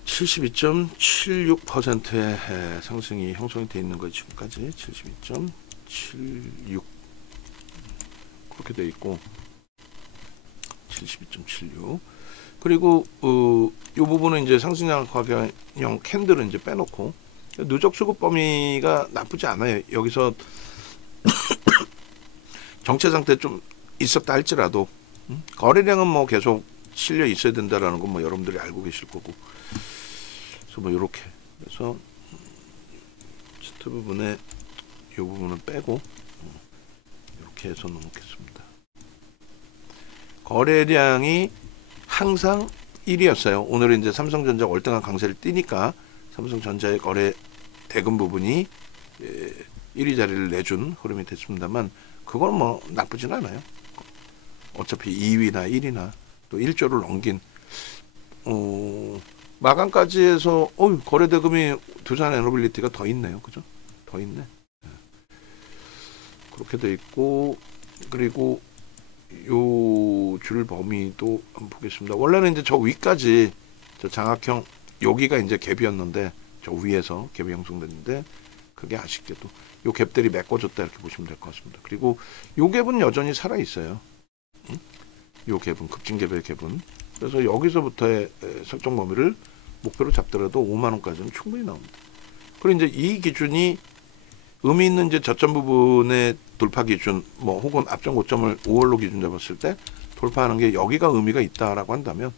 72.76%의 상승이 형성이 되어 있는 거예요. 지금까지 72.76 그렇게 되어 있고, 72.76 그리고 이 부분은 이제 상승장 과경형 캔들은 이제 빼놓고, 누적 수급 범위가 나쁘지 않아요. 여기서 정체 상태 좀 있었다 할지라도 거래량은 뭐 계속 실려 있어야 된다라는 건 뭐 여러분들이 알고 계실 거고. 그래서 뭐 이렇게 그래서 차트 부분에 이 부분은 빼고 이렇게 해서 놓겠습니다. 거래량이 항상 1위였어요. 오늘은 이제 삼성전자 월등한 강세를 띠니까 삼성전자의 거래 대금 부분이 1위 자리를 내준 흐름이 됐습니다만, 그건 뭐 나쁘진 않아요. 어차피 2위나 1위나 또 1조를 넘긴 마감까지 해서 거래 대금이 두산 에너빌리티가 더 있네요. 그죠? 더 있네. 그렇게 돼 있고, 그리고 요 줄 범위도 한번 보겠습니다. 원래는 이제 저 위까지 저 장악형 여기가 이제 갭이었는데 저 위에서 갭이 형성됐는데, 그게 아쉽게도 요 갭들이 메꿔졌다 이렇게 보시면 될 것 같습니다. 그리고 요 갭은 여전히 살아 있어요. 요 갭은 급진갭의 갭은. 그래서 여기서부터의 설정 범위를 목표로 잡더라도 5만 원까지는 충분히 나옵니다. 그리고 이제 이 기준이 의미 있는 이제 저점 부분의 돌파 기준, 뭐 혹은 앞전 고점을 5월로 기준 잡았을 때 돌파하는 게 여기가 의미가 있다라고 한다면,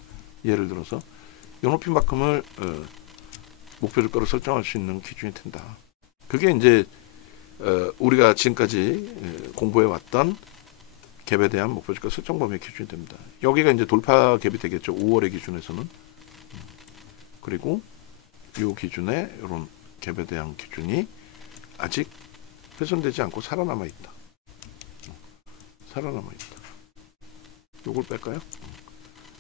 예를 들어서 요 높이만큼을 목표 주가로 설정할 수 있는 기준이 된다. 그게 이제 우리가 지금까지 공부해 왔던 갭에 대한 목표 주가 설정 범위 기준이 됩니다. 여기가 이제 돌파 갭이 되겠죠. 5월의 기준에서는. 그리고 이 기준에 이런 갭에 대한 기준이 아직 훼손되지 않고 살아남아 있다. 살아남아 있다. 요걸 뺄까요?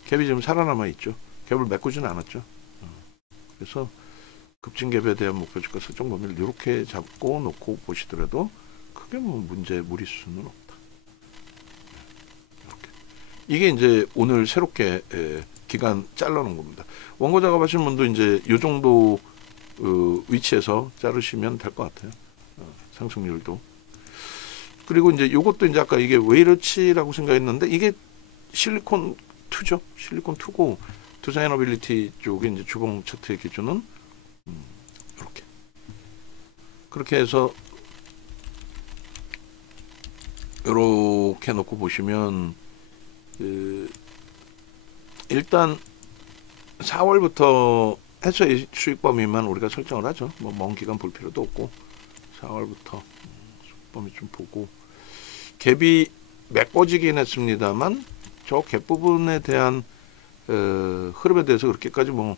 갭이 지금 살아남아 있죠. 갭을 메꾸지는 않았죠. 그래서 급진갭에 대한 목표 주가 설정 범위를 이렇게 잡고 놓고 보시더라도 크게 뭐 무리수는 없다. 이렇게. 이게 이제 오늘 새롭게 기간 잘라놓은 겁니다. 원고 작업하시는 분도 이제 이 정도 위치에서 자르시면 될 것 같아요. 상승률도. 그리고 이제 요것도 이제 아까 이게 왜 이렇지라고 생각했는데, 이게 실리콘 2죠. 실리콘 2고 두산에너빌리티 쪽의 이제 주봉 차트의 기준은 이렇게. 그렇게 해서 이렇게 놓고 보시면 일단 4월부터 해서의 수익 범위만 우리가 설정을 하죠. 뭐 먼 기간 볼 필요도 없고 4월부터 수익 범위 좀 보고 갭이 메꿔지긴 했습니다만 저 갭 부분에 대한 흐름에 대해서 그렇게까지 뭐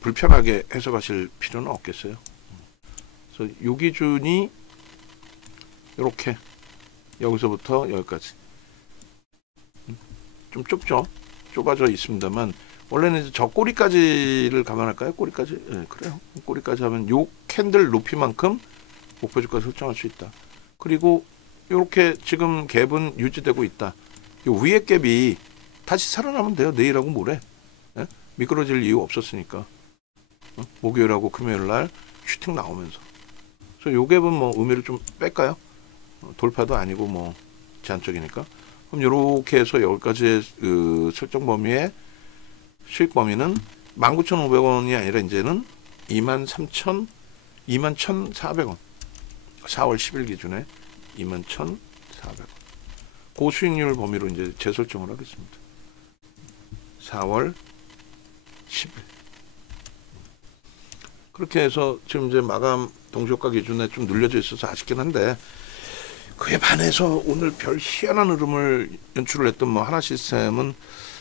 불편하게 해석하실 필요는 없겠어요. 그래서 이 기준이 이렇게 여기서부터 여기까지 좀 좁죠. 좁아져 있습니다만 원래는 이제 저 꼬리까지를 감안할까요? 꼬리까지? 네, 그래요. 꼬리까지 하면 요 캔들 높이만큼 목표주가 설정할 수 있다. 그리고 이렇게 지금 갭은 유지되고 있다. 요 위에 갭이 다시 살아나면 돼요. 내일하고 모레. 네? 미끄러질 이유 없었으니까. 목요일하고 금요일 날 슈팅 나오면서. 그래서 요 갭은 뭐 의미를 좀 뺄까요? 돌파도 아니고 뭐 제한적이니까. 그럼 이렇게 해서 여기까지의 설정 범위의 수익 범위는 19,500원이 아니라 이제는 21,400원. 4월 10일 기준에 21,400원. 고수익률 범위로 이제 재설정을 하겠습니다. 4월 10일. 그렇게 해서 지금 이제 마감 동시효과 기준에 좀 눌려져 있어서 아쉽긴 한데 그에 반해서 오늘 별 희한한 흐름을 연출을 했던 뭐 하나 시스템은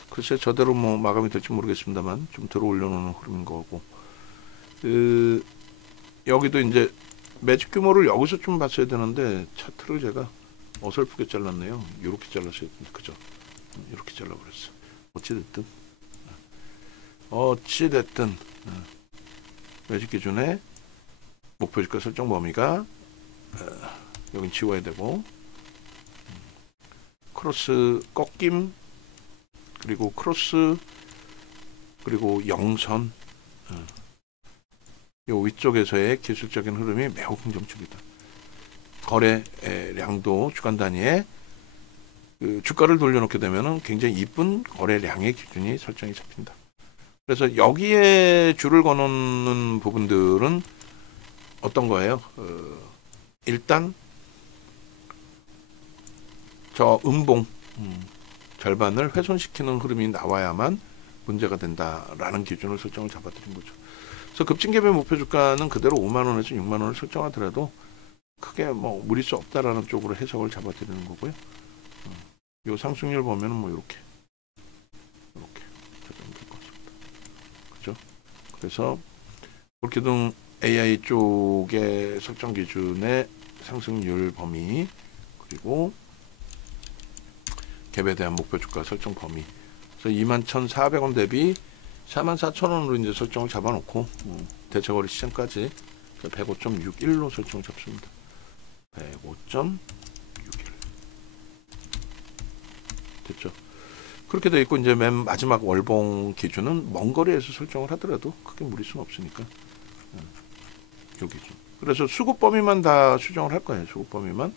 글쎄 저대로 뭐 마감이 될지 모르겠습니다만 좀 들어 올려놓는 흐름인 거고 여기도 이제 매직 규모를 여기서 좀 봤어야 되는데 차트를 제가 어설프게 잘랐네요. 이렇게 잘랐어요. 그죠? 이렇게 잘라버렸어. 어찌됐든 매직 기준에 목표주가 설정 범위가 여긴 지워야 되고 크로스 꺾임 그리고 크로스 그리고 영선 요 위쪽에서의 기술적인 흐름이 매우 긍정적이다. 거래량도 주간 단위에 주가를 돌려놓게 되면은 굉장히 이쁜 거래량의 기준이 설정이 잡힌다. 그래서 여기에 줄을 거놓는 부분들은 어떤 거예요? 일단 저 음봉 절반을 훼손시키는 흐름이 나와야만 문제가 된다라는 기준을 설정을 잡아드린 거죠. 그래서 급증갭의 목표 주가는 그대로 5만 원에서 6만 원을 설정하더라도 크게 뭐 무리수 없다라는 쪽으로 해석을 잡아드리는 거고요. 요 상승률 보면은 뭐 이렇게 적용될 것 같습니다. 그죠? 그래서 볼기둥 AI 쪽의 설정 기준의 상승률 범위 그리고 갭에 대한 목표 주가 설정 범위. 그래서 21,400원 대비 44,000원으로 이제 설정을 잡아놓고 대체거래 시장까지 105.61로 설정을 잡습니다. 105.61 됐죠. 그렇게 돼 있고 이제 맨 마지막 월봉 기준은 먼 거리에서 설정을 하더라도 크게 무리수는 없으니까 요 기준. 그래서 수급 범위만 다 수정을 할 거예요. 수급 범위만.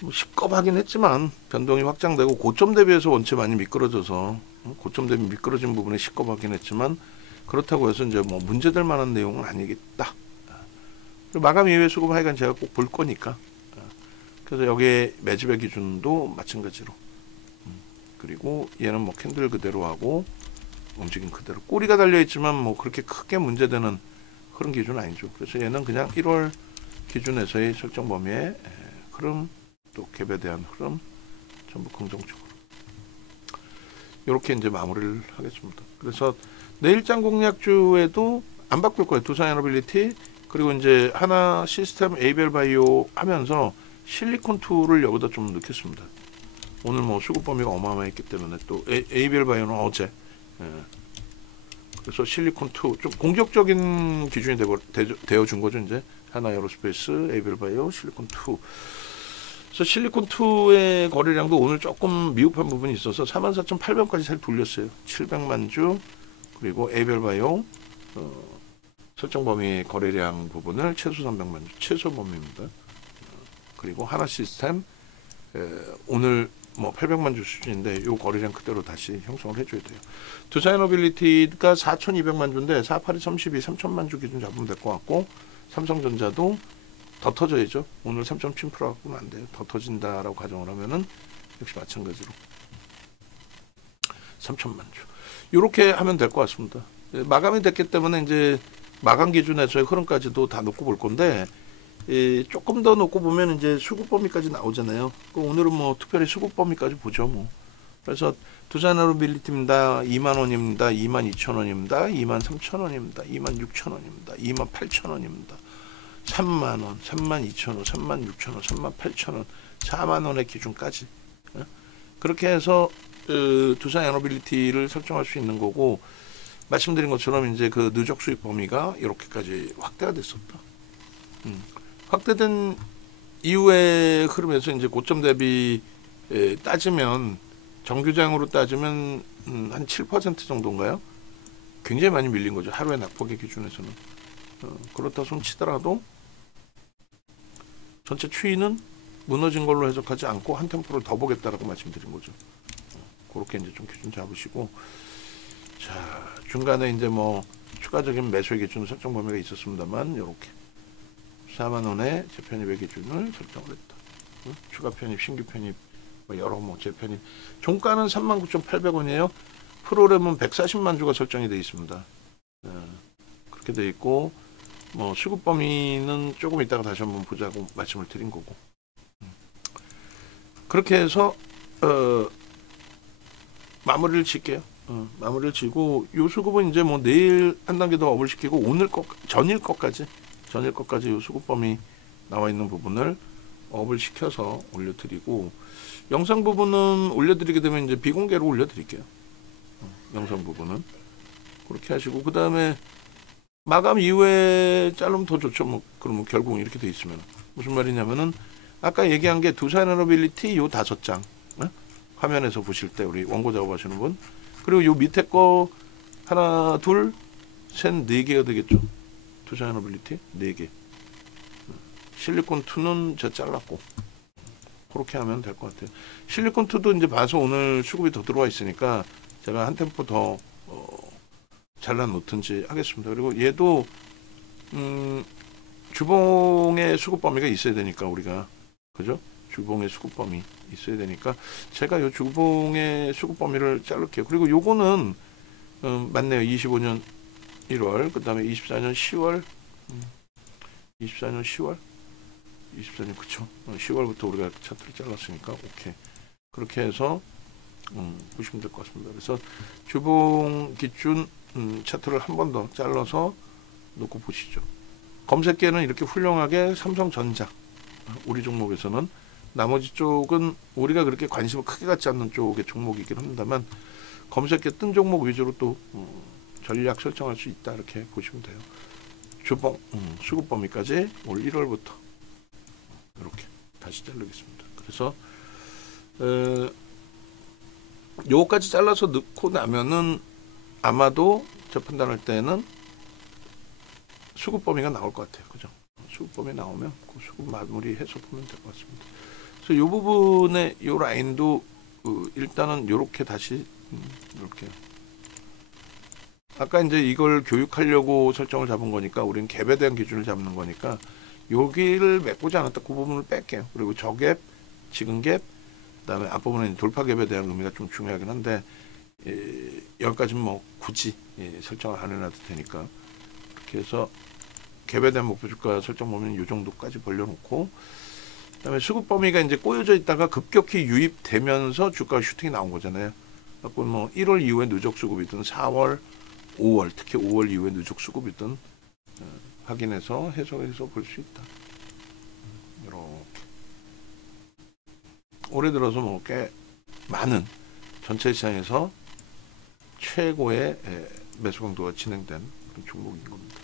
뭐 시겁하긴 했지만 변동이 확장되고 고점 대비해서 원체 많이 미끄러져서 고점 대비 미끄러진 부분에 시겁하긴 했지만 그렇다고 해서 이제 뭐 문제될 만한 내용은 아니겠다. 그리고 마감 이후에 수급 하여간 제가 꼭 볼 거니까. 그래서 여기에 매집의 기준도 마찬가지로. 그리고 얘는 뭐 캔들 그대로 하고 움직임 그대로. 꼬리가 달려 있지만 뭐 그렇게 크게 문제되는 그런 기준은 아니죠. 그래서 얘는 그냥 1월 기준에서의 설정 범위의 흐름 또 갭에 대한 흐름 전부 긍정적으로 이렇게 이제 마무리를 하겠습니다. 그래서 내일장 공략주에도 안 바꿀 거예요. 두산에너빌리티 그리고 이제 하나 시스템 에이벨바이오 하면서 실리콘2를 여기다 좀 넣겠습니다. 오늘 뭐 수급 범위가 어마어마했기 때문에 또 에이벨바이오는 어제 그래서 실리콘2 좀 공격적인 기준이 되어준 거죠. 이제 하나 에어로스페이스 에이벨바이오 실리콘2 그래서 실리콘2의 거래량도 오늘 조금 미흡한 부분이 있어서 44,800원까지 살 돌렸어요. 700만 주 그리고 에이벨바이오 설정 범위 거래량 부분을 최소 300만 주 최소 범위입니다. 그리고 하나 시스템 오늘 뭐 800만 주 수준인데 요 거래량 그대로 다시 형성을 해줘야 돼요. 두산에너빌리티가 4,200만 주인데 48이 32 3,000만 주 기준 잡으면 될 것 같고, 삼성전자도 더 터져야죠. 오늘 3.7%하고는 안 돼요. 더 터진다라고 가정을 하면은 역시 마찬가지로 3,000만 주. 이렇게 하면 될 것 같습니다. 마감이 됐기 때문에 이제 마감 기준에서의 흐름까지도 다 놓고 볼 건데, 조금 더 놓고 보면 이제 수급 범위까지 나오잖아요. 오늘은 뭐 특별히 수급 범위까지 보죠 뭐. 그래서 두산에너빌리티입니다. 2만 원입니다. 2만 2천 원입니다. 2만 3천 원입니다. 2만 6천 원입니다. 2만 8천 원입니다. 3만 원, 3만 2천 원, 3만 6천 원, 3만 8천 원, 4만 원의 기준까지. 그렇게 해서 두산에너빌리티를 설정할 수 있는 거고, 말씀드린 것처럼 이제 그 누적 수익 범위가 이렇게까지 확대가 됐었다. 확대된 이후의 흐름에서 이제 고점 대비 따지면, 정규장으로 따지면 한 7% 정도인가요? 굉장히 많이 밀린 거죠. 하루의 낙폭의 기준에서는. 그렇다 손 치더라도 전체 추이는 무너진 걸로 해석하지 않고 한 템포를 더 보겠다라고 말씀드린 거죠. 그렇게 이제 좀 기준 잡으시고, 자, 중간에 이제 뭐 추가적인 매수의 기준 설정 범위가 있었습니다만, 이렇게 4만 원의 재편입의 기준을 설정을 했다. 추가 편입, 신규 편입, 뭐 여러 뭐 재편입. 종가는 39,800원이에요. 프로그램은 140만 주가 설정이 되어 있습니다. 그렇게 되어 있고, 뭐 수급 범위는 조금 이따가 다시 한번 보자고 말씀을 드린 거고. 그렇게 해서 마무리를 짓게요. 마무리를 지고, 요 수급은 이제 뭐 내일 한 단계 더 업을 시키고, 오늘 것, 전일 것까지 요 수급 범위 나와 있는 부분을 업을 시켜서 올려드리고, 영상 부분은 올려드리게 되면 이제 비공개로 올려드릴게요. 영상 부분은 그렇게 하시고, 그 다음에 마감 이후에 자르면 더 좋죠. 뭐 그러면 결국 이렇게 돼 있으면 무슨 말이냐면은, 아까 얘기한 게 두산에너빌리티 요 5장 화면에서 보실 때 우리 원고 작업하시는 분, 그리고 요 밑에 거 하나 둘 셋 4개가 되겠죠. 두산에너빌리티 4개. 실리콘2는 제가 잘랐고, 그렇게 하면 될 것 같아요. 실리콘2도 이제 봐서 오늘 수급이 더 들어와 있으니까 제가 한 템포 더 잘라 놓든지 하겠습니다. 그리고 얘도 주봉의 수급 범위가 있어야 되니까, 우리가 그죠? 주봉의 수급 범위 있어야 되니까 제가 요 주봉의 수급 범위를 자를게요. 그리고 요거는 맞네요. 25년 1월, 그 다음에 24년 10월, 24년 10월, 24년 그쵸? 10월부터 우리가 차트를 잘랐으니까 오케이. 그렇게 해서 보시면 될 것 같습니다. 그래서 주봉 기준 차트를 한 번 더 잘라서 놓고 보시죠. 검색계는 이렇게 훌륭하게 삼성전자, 우리 종목에서는, 나머지 쪽은 우리가 그렇게 관심을 크게 갖지 않는 쪽의 종목이긴 합니다만, 검색계 뜬 종목 위주로 또 전략 설정할 수 있다, 이렇게 보시면 돼요. 주봉 수급 범위까지 올 1월부터 이렇게 다시 자르겠습니다. 그래서 요거까지 잘라서 넣고 나면은 아마도 저 판단할 때는 수급 범위가 나올 것 같아요. 그죠? 수급 범위 나오면 그 수급 마무리해서 보면 될 것 같습니다. 그래서 요 부분에 요 라인도 일단은 요렇게 다시 이렇게, 아까 이제 이걸 교육하려고 설정을 잡은 거니까, 우리는 갭에 대한 기준을 잡는 거니까 여기를 메꾸지 않았다 그 부분을 뺄게요. 그리고 저갭, 지근갭, 그 다음에 앞부분에 돌파 갭에 대한 의미가 좀 중요하긴 한데, 여기까지는 뭐 굳이 설정을 안 해놔도 되니까, 그렇게 해서 갭에 대한 목표 주가 설정 보면 이 정도까지 벌려놓고, 그 다음에 수급 범위가 이제 꼬여져 있다가 급격히 유입되면서 주가 슈팅이 나온 거잖아요. 그래서 뭐 1월 이후에 누적 수급이든 4월, 5월, 특히 5월 이후에 누적 수급이든 확인해서 해석해서 볼 수 있다. 이렇게 올해 들어서 뭐 꽤 많은 전체 시장에서 최고의 매수 강도가 진행된 그런 종목인 겁니다.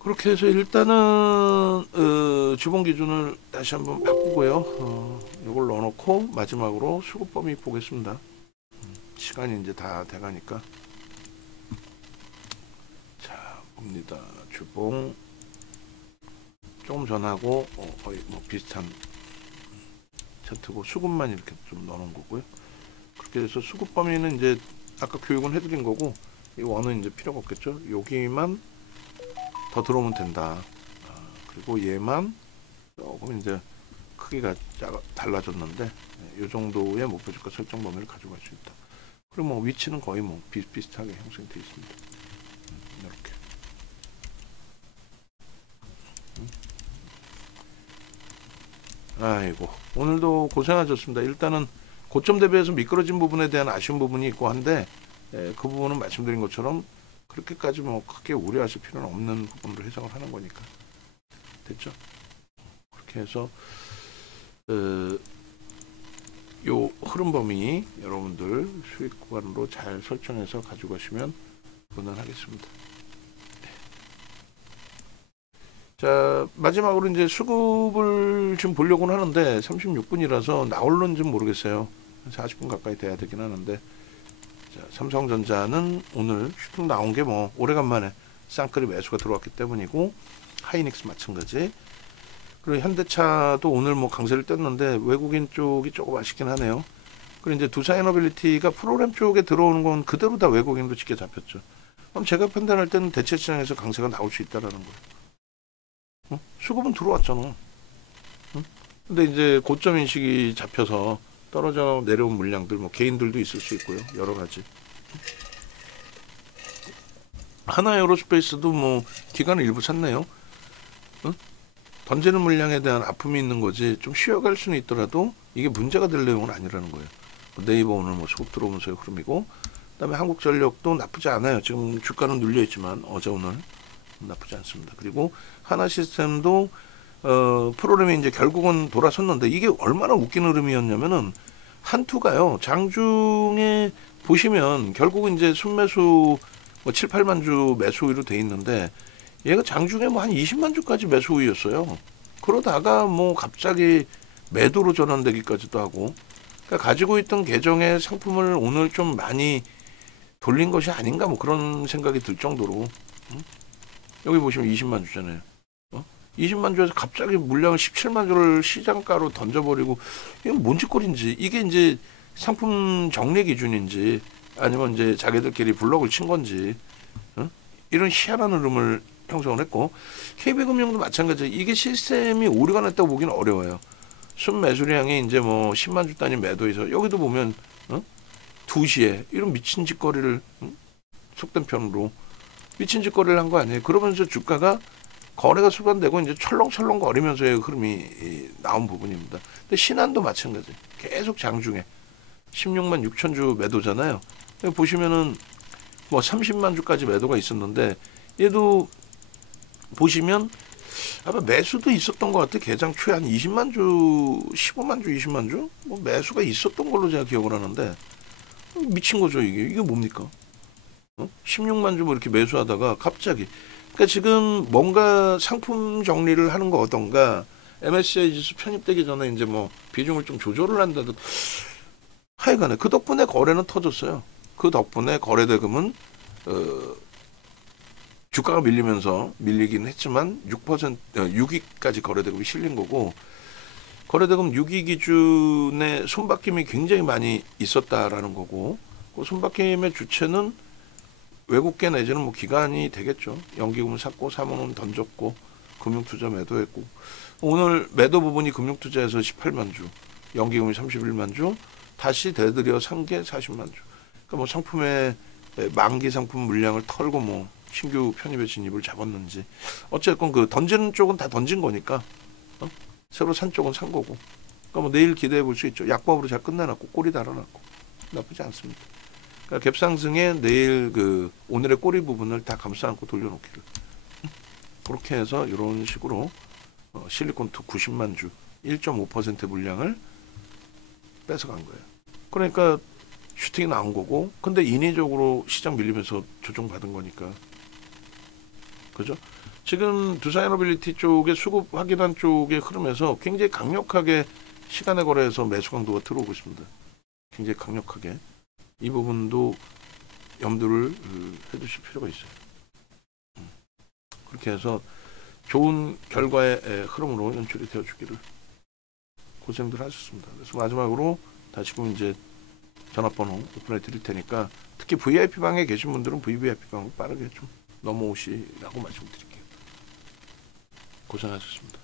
그렇게 해서 일단은 주봉 기준을 다시 한번 바꾸고요. 이걸 넣어놓고 마지막으로 수급 범위 보겠습니다. 시간이 이제 다 돼가니까. 자, 봅니다. 주봉 조금 전하고 거의 뭐 비슷한 차트고 수급만 이렇게 좀 넣어놓은 거고요. 그렇게 해서 수급 범위는 이제 아까 교육은 해드린 거고 이 원은 이제 필요가 없겠죠. 여기만 더 들어오면 된다. 그리고 얘만 조금 이제 크기가 달라졌는데 이 정도의 목표주가 설정 범위를 가져갈 수 있다. 그리고 뭐 위치는 거의 뭐 비슷비슷하게 형성되어 있습니다. 이렇게. 아이고 오늘도 고생하셨습니다. 일단은 고점 대비해서 미끄러진 부분에 대한 아쉬운 부분이 있고 한데 그 부분은 말씀드린 것처럼 그렇게까지 뭐 크게 우려하실 필요는 없는 부분으로 해석을 하는 거니까 됐죠? 그렇게 해서 요 흐름 범위 여러분들 수익 구간으로 잘 설정해서 가져가시면 무난하겠습니다. 자, 마지막으로 이제 수급을 지금 보려고는 하는데 36분이라서 나올는지 모르겠어요. 40분 가까이 돼야 되긴 하는데 자, 삼성전자는 오늘 슈팅 나온 게 뭐 오래간만에 쌍끌이 매수가 들어왔기 때문이고 하이닉스 마찬가지. 그리고 현대차도 오늘 뭐 강세를 떴는데 외국인 쪽이 조금 아쉽긴 하네요. 그리고 이제 두산에너빌리티가 프로그램 쪽에 들어오는 건 그대로 다 외국인도 짙게 잡혔죠. 그럼 제가 판단할 때는 대체 시장에서 강세가 나올 수 있다라는 거예요. 수급은 들어왔잖아. 근데 이제 고점 인식이 잡혀서 떨어져 내려온 물량들, 뭐 개인들도 있을 수 있고요. 여러 가지. 하나에어로스페이스도 뭐 기간을 일부 샀네요. 던지는 물량에 대한 아픔이 있는 거지 좀 쉬어갈 수는 있더라도 이게 문제가 될 내용은 아니라는 거예요. 네이버 오늘 뭐 수급 들어오면서의 흐름이고 그다음에 한국전력도 나쁘지 않아요. 지금 주가는 눌려 있지만 어제 오늘 나쁘지 않습니다. 그리고 하나시스템도 프로그램이 이제 결국은 돌아섰는데 이게 얼마나 웃긴 흐름이었냐면은 한투가요. 장중에 보시면 결국은 이제 순매수 뭐 7, 8만 주 매수 우위로 돼 있는데 얘가 장중에 뭐 한 20만 주까지 매수 우위였어요. 그러다가 뭐 갑자기 매도로 전환되기까지도 하고 그러니까 가지고 있던 계정의 상품을 오늘 좀 많이 돌린 것이 아닌가 뭐 그런 생각이 들 정도로 여기 보시면 20만 주잖아요. 20만 주에서 갑자기 물량을 17만 주를 시장가로 던져버리고 이건 뭔 짓거리인지 이게 이제 상품 정리 기준인지 아니면 이제 자기들끼리 블럭을 친 건지 이런 희한한 흐름을 형성을 했고 KB금융도 마찬가지. 이게 시스템이 오류가 났다고 보기는 어려워요. 순매수량이 이제 뭐 10만 주 단위 매도해서 여기도 보면 2시에 이런 미친 짓거리를 속된 편으로 미친 짓거리를 한 거 아니에요. 그러면서 주가가 거래가 수반되고 이제 철렁철렁 거리면서의 흐름이 나온 부분입니다. 근데 신한도 마찬가지. 계속 장중에 16만 6천 주 매도잖아요. 보시면은 뭐 30만 주까지 매도가 있었는데 얘도 보시면 아마 매수도 있었던 것 같아. 개장 초에 한 20만 주, 15만 주, 20만 주? 뭐 매수가 있었던 걸로 제가 기억을 하는데 미친 거죠 이게. 이게 뭡니까? 16만 주 뭐 이렇게 매수하다가 갑자기 그러니까 지금 뭔가 상품 정리를 하는 거 어떤가 MSCI 지수 편입되기 전에 이제 뭐 비중을 좀 조절을 한다든 하여간에 그 덕분에 거래는 터졌어요. 그 덕분에 거래대금은 주가가 밀리면서 밀리긴 했지만 6위까지 거래대금이 실린 거고 거래대금 6위 기준의 손바뀜이 굉장히 많이 있었다라는 거고 그 손바뀜의 주체는 외국계 내지는 뭐 기관이 되겠죠. 연기금을 샀고 사모는 던졌고 금융투자 매도했고 오늘 매도 부분이 금융투자에서 18만 주, 연기금이 31만 주, 다시 되들여 산 게 40만 주. 그러니까 뭐 상품의 만기 상품 물량을 털고 뭐 신규 편입에 진입을 잡았는지 어쨌건 그 던지는 쪽은 다 던진 거니까 새로 산 쪽은 산 거고 그러니까 뭐 내일 기대해 볼 수 있죠. 약법으로 잘 끝내놨고 꼬리 달아놨고 나쁘지 않습니다. 그러니까 갭상승에 내일 그 오늘의 꼬리 부분을 다 감싸 안고 돌려놓기를 그렇게 해서 이런 식으로 실리콘투 90만 주 1.5% 물량을 뺏어간 거예요. 그러니까 슈팅이 나온 거고 근데 인위적으로 시장 밀리면서 조정받은 거니까 그죠? 지금 두산에너빌리티 쪽의 수급 확인한 쪽의 흐름에서 굉장히 강력하게 시간의 거래에서 매수 강도가 들어오고 있습니다. 굉장히 강력하게 이 부분도 염두를 해두실 필요가 있어요. 그렇게 해서 좋은 결과의 흐름으로 연출이 되어주기를 고생들 하셨습니다. 그래서 마지막으로 다시금 이제 전화번호 오픈해 드릴 테니까 특히 VIP 방에 계신 분들은 VVIP 방으로 빠르게 좀 넘어오시라고 말씀드릴게요. 고생하셨습니다.